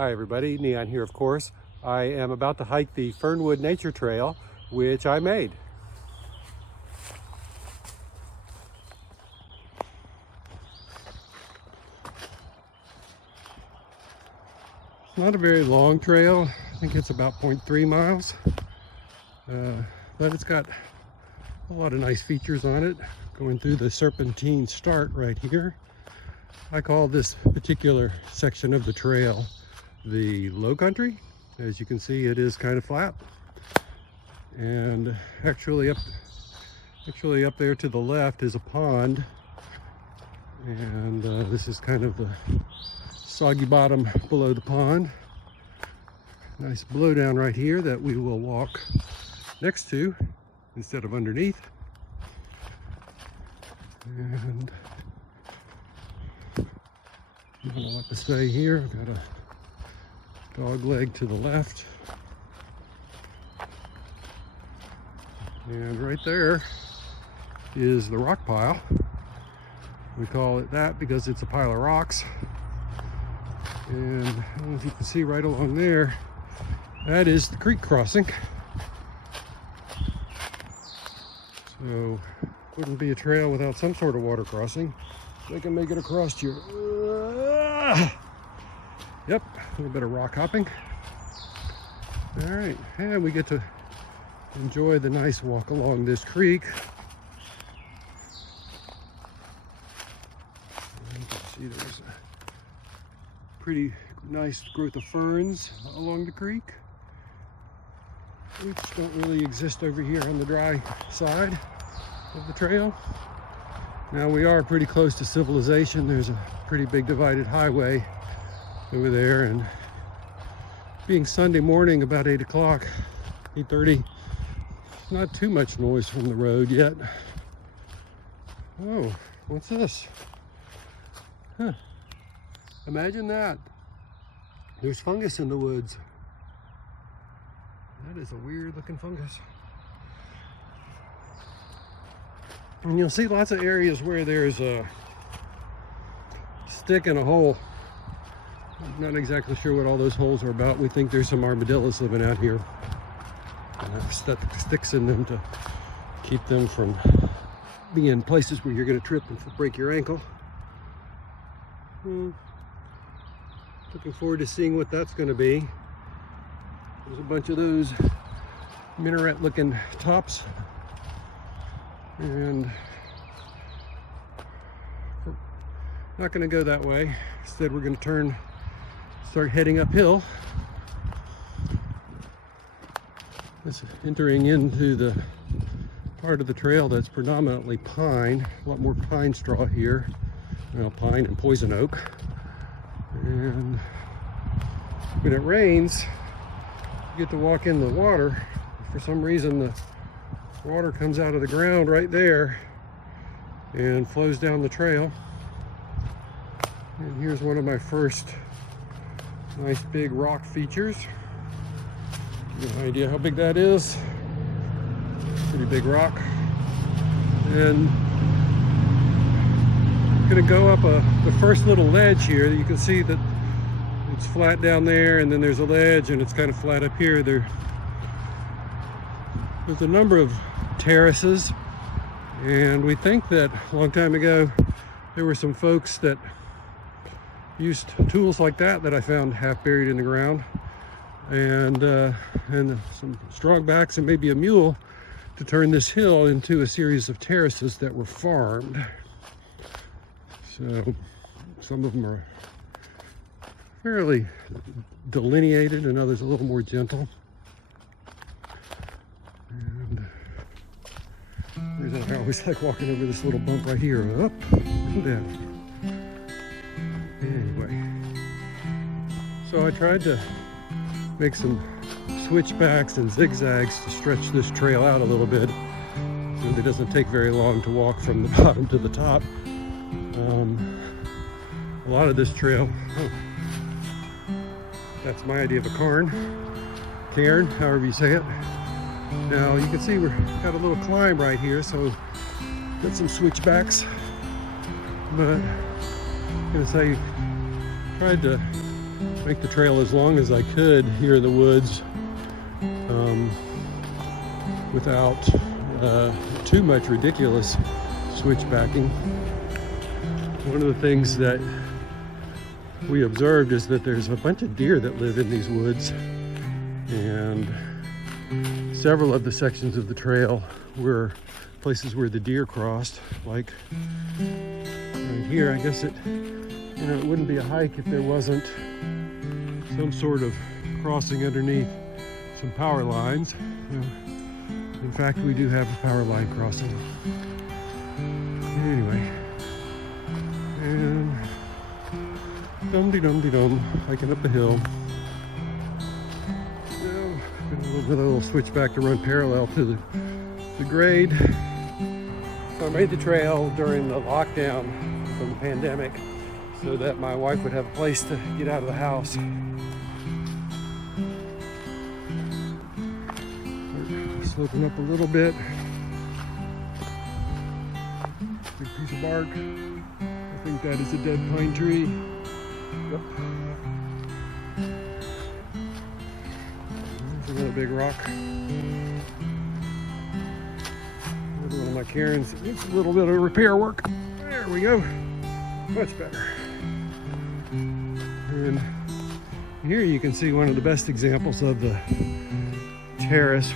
Hi everybody, Neon here of course. I am about to hike the Fernwood Nature Trail, which I made. It's not a very long trail. I think it's about 0.3 miles. But it's got a lot of nice features on it. Going through the serpentine start right here. I call this particular section of the trail the low country. As you can see, it is kind of flat, and actually up there to the left is a pond, and this is kind of the soggy bottom below the pond. Nice blowdown right here that we will walk next to instead of underneath. And not a lot to say here. I've got a dog leg to the left, and right there is the rock pile. We call it that because it's a pile of rocks, and I don't know if you can see right along there, that is the creek crossing. So wouldn't be a trail without some sort of water crossing. They can make it across here. Yep, a little bit of rock hopping. All right, and we get to enjoy the nice walk along this creek. You can see there's a pretty nice growth of ferns along the creek, which don't really exist over here on the dry side of the trail. Now we are pretty close to civilization. There's a pretty big divided highway over there, and being Sunday morning about 8 o'clock, 8:30, not too much noise from the road yet. Oh, what's this? Huh. Imagine that. There's fungus in the woods. That is a weird looking fungus. And you'll see lots of areas where there's a stick in a hole. I'm not exactly sure what all those holes are about. We think there's some armadillos living out here, and I've stuck sticks in them to keep them from being places where you're going to trip and break your ankle. Looking forward to seeing what that's going to be. There's a bunch of those minaret looking tops, and we're not going to go that way. Instead, we're going to start heading uphill. This is entering into the part of the trail that's predominantly pine. A lot more pine straw here. Well, pine and poison oak. And when it rains, you get to walk in the water. For some reason, the water comes out of the ground right there and flows down the trail. And here's one of my first nice big rock features. No idea how big that is. Pretty big rock. And I'm gonna go up the first little ledge here. You can see that it's flat down there, and then there's a ledge, and it's kind of flat up here. There's a number of terraces, and we think that a long time ago there were some folks that used tools like that I found half buried in the ground, and some strong backs and maybe a mule to turn this hill into a series of terraces that were farmed. So some of them are fairly delineated and others a little more gentle. And I always like walking over this little bump right here, up and down. Anyway, so I tried to make some switchbacks and zigzags to stretch this trail out a little bit, so it doesn't take very long to walk from the bottom to the top. A lot of this trail, that's my idea of a cairn, however you say it. Now you can see we've got a little climb right here, so got some switchbacks, but I'm gonna say tried to make the trail as long as I could here in the woods without too much ridiculous switchbacking. One of the things that we observed is that there's a bunch of deer that live in these woods, and several of the sections of the trail were places where the deer crossed, like right here. I guess it wouldn't be a hike if there wasn't some sort of crossing underneath some power lines. In fact, we do have a power line crossing. Anyway, and dum-de-dum-de-dum, hiking up the hill. Now, a little switchback to run parallel to the grade. So I made the trail during the lockdown from the pandemic so that my wife would have a place to get out of the house. Sloping up a little bit. Big piece of bark. I think that is a dead pine tree. Yep. There's another big rock. Another one of my cairns. It's a little bit of repair work. There we go. Much better. And here you can see one of the best examples of the terrace.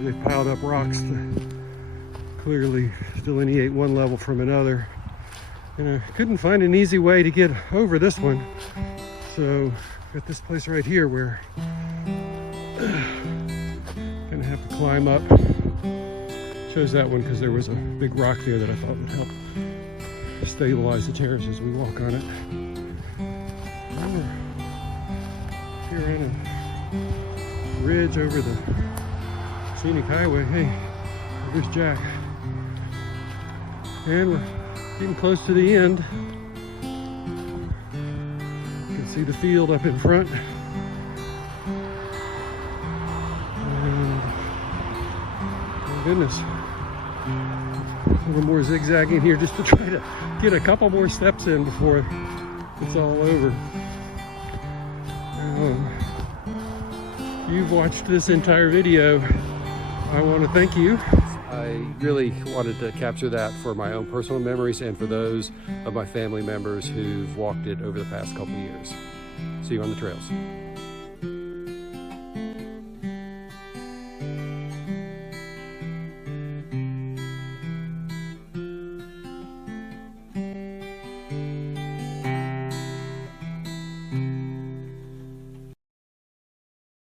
They piled up rocks to clearly delineate one level from another. And I couldn't find an easy way to get over this one. So got this place right here where I'm gonna have to climb up. Chose that one because there was a big rock there that I thought would help stabilize the terrace as we walk on it. We're here on a ridge over the scenic highway. Hey, there's Jack. And we're getting close to the end. You can see the field up in front. And, oh goodness. A little more zigzagging here just to try to get a couple more steps in before it's all over. You've watched this entire video. I want to thank you. I really wanted to capture that for my own personal memories and for those of my family members who've walked it over the past couple of years. See you on the trails.